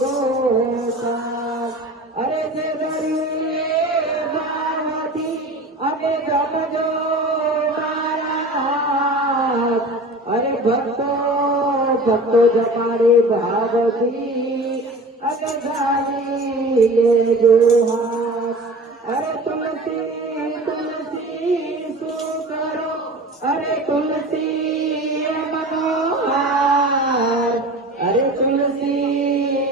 ગોપાલ અરે જે દરિયે મારાથી અને જમજો મારા હાથ અરે ભક્તો ભક્તો જમાડે ભાવથી અને જાણી લેજો હાથ અરે તુલસી તુલસી શું કરો અરે તુલસી મનોહાર અરે તુલસી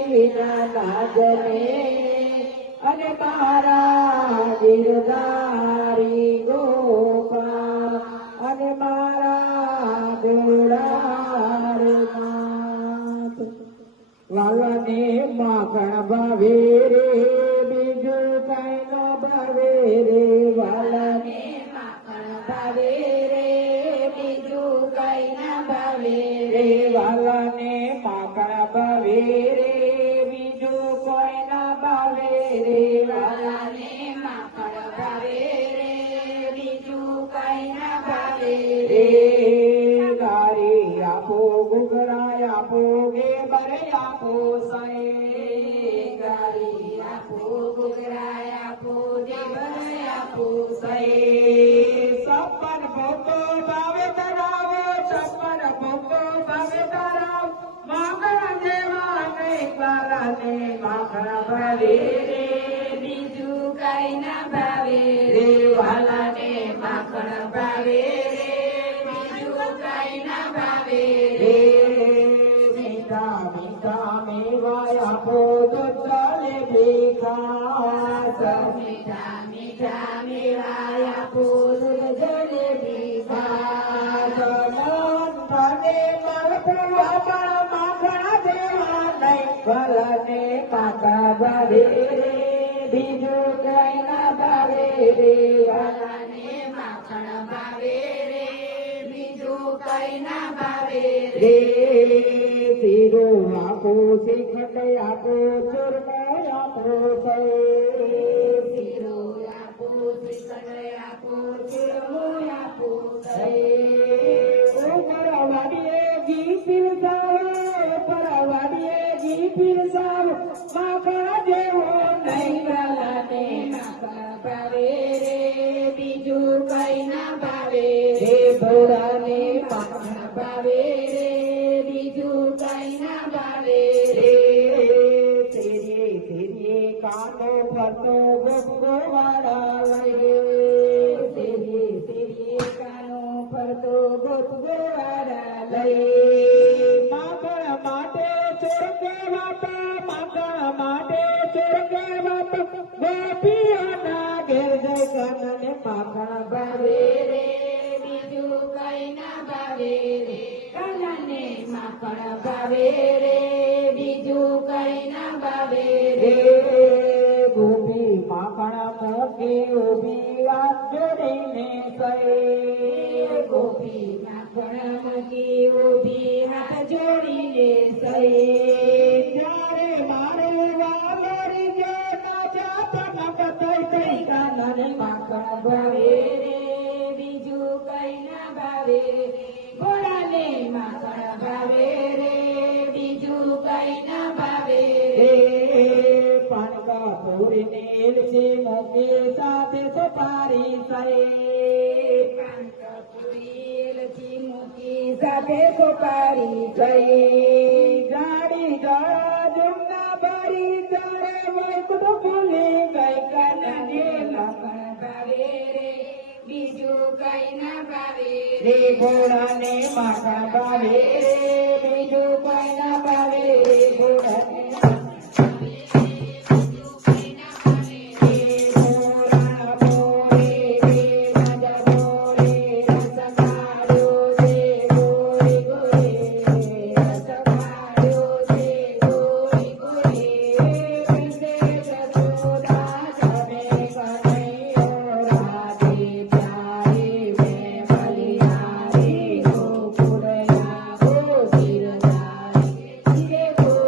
વિના લાજને અને મારા ગિરધારી ગોપાલ અને મારા ગોળારનાથ વાલાને માખણ ભાવે રે બીજું કઈ ન ભાવે રે વાલાને માખણ ભાવે રે બીજું કઈ ન ભાવે રે વાલાને માખણ ભાવે રે બીજું કોઈ ન ભાવે રે વાલાને માખણ ભાવે રે બીજું કઈ ન ભાવે રે ગારી આપો ગુગરાય આપો ગે બરે આપો સાઈ ગારી આપો ગુગરાય આપો ગે બરે આપો સાઈ સપન ભોગો ભાવે ધરાવો સપન ભોગો ભાવે ધરાવ માગણ દેવા નહીં વાલાને માખણ ભાવે રે બીજું કઈ ના ભાવે રે વાલાને માખણ ભાવે રે બીજું કઈ ના ભાવે રે મીઠા મીઠા મેવાય આપો તો ચાલે ભીખાસ મીઠા મીઠા મેવાય આપો તો ચાલે ભીખાસ મને મારું માખણ દેવા નહીં વાલાને માખણ ભાવે રે બીજું કઈ ના ભાવે રે વાલાને માખણ ભાવે રે બીજું કઈ ના ભાવે રે શીરો આપો શ્રીખંડ આપો ચૂરમો આપો શીરો આપો શ્રીખંડ આપો ચૂરમો આપો પરવાડીએ ઘી પીરસાવો પરવાડીએ ઘી પીરસાવો માખણ જેવો નહીં વાલાને માખણ ભાવે રે બીજું કઈ ના ભાવે રે ભોળાને માખણ ભાવે રે બીજું કઈ ના ભાવે રે તેરીએ તેરીએ કાનો ફરતો ગોપો વાળા લઈએ તેરીએ તેરીએ કાનો ફરતો ગોપો વાળા લઈએ માખણ માટે ચોર કહેવાતા માખણ માટે ચોર કહેવાતા ગોપીઓના ઘેર જઈ કાનને માખણ ભાવે રે બીજું કઈ ના ભાવે રે કાનને માખણ ભાવે રે બીજું કઈ ના ભાવે રે ગોપી માખણ મોકી ઉભી હાથ જોડીને સહી ગોપી માખણ મોકી ઉભી હાથ જોડીને સહી જ્યારે મારે વાલરી જે નાચા પણ બતાઈ કઈ કાનને માખણ ભાવે રે બીજું કઈ ના ભાવે ભોળાને માખણ ભાવે રે બીજું કઈ ના ભાવે રે પાનકા પૂરીને એલચી મૂકી સાથે સુપારી સહી પાનકા પૂરી એલચી મૂકી સાથે સુપારી સહી જાડી જળા જુમના બારી ચારે વૈકુટ ભૂલી ગઈ કાનને માખણ ભાવે રે બીજું કઈ ના ભાવે રે ભોળાને માખણ ભાવે રે બીજું કઈ ના ભાવે રે ભોળાને Thank you.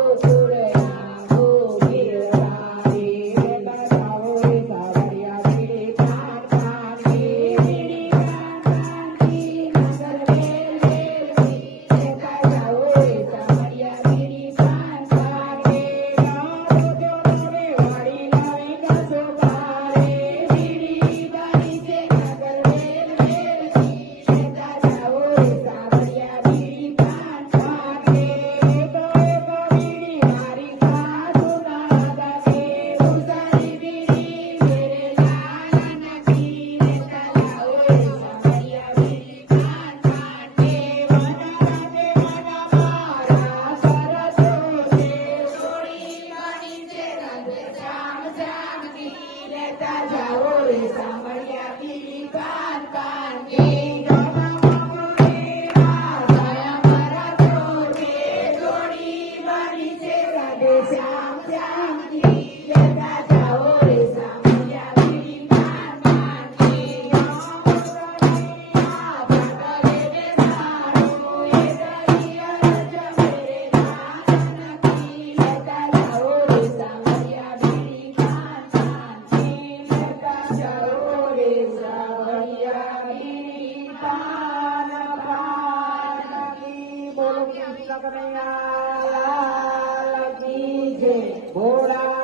કનૈયા લાલ કી જય. ભોળા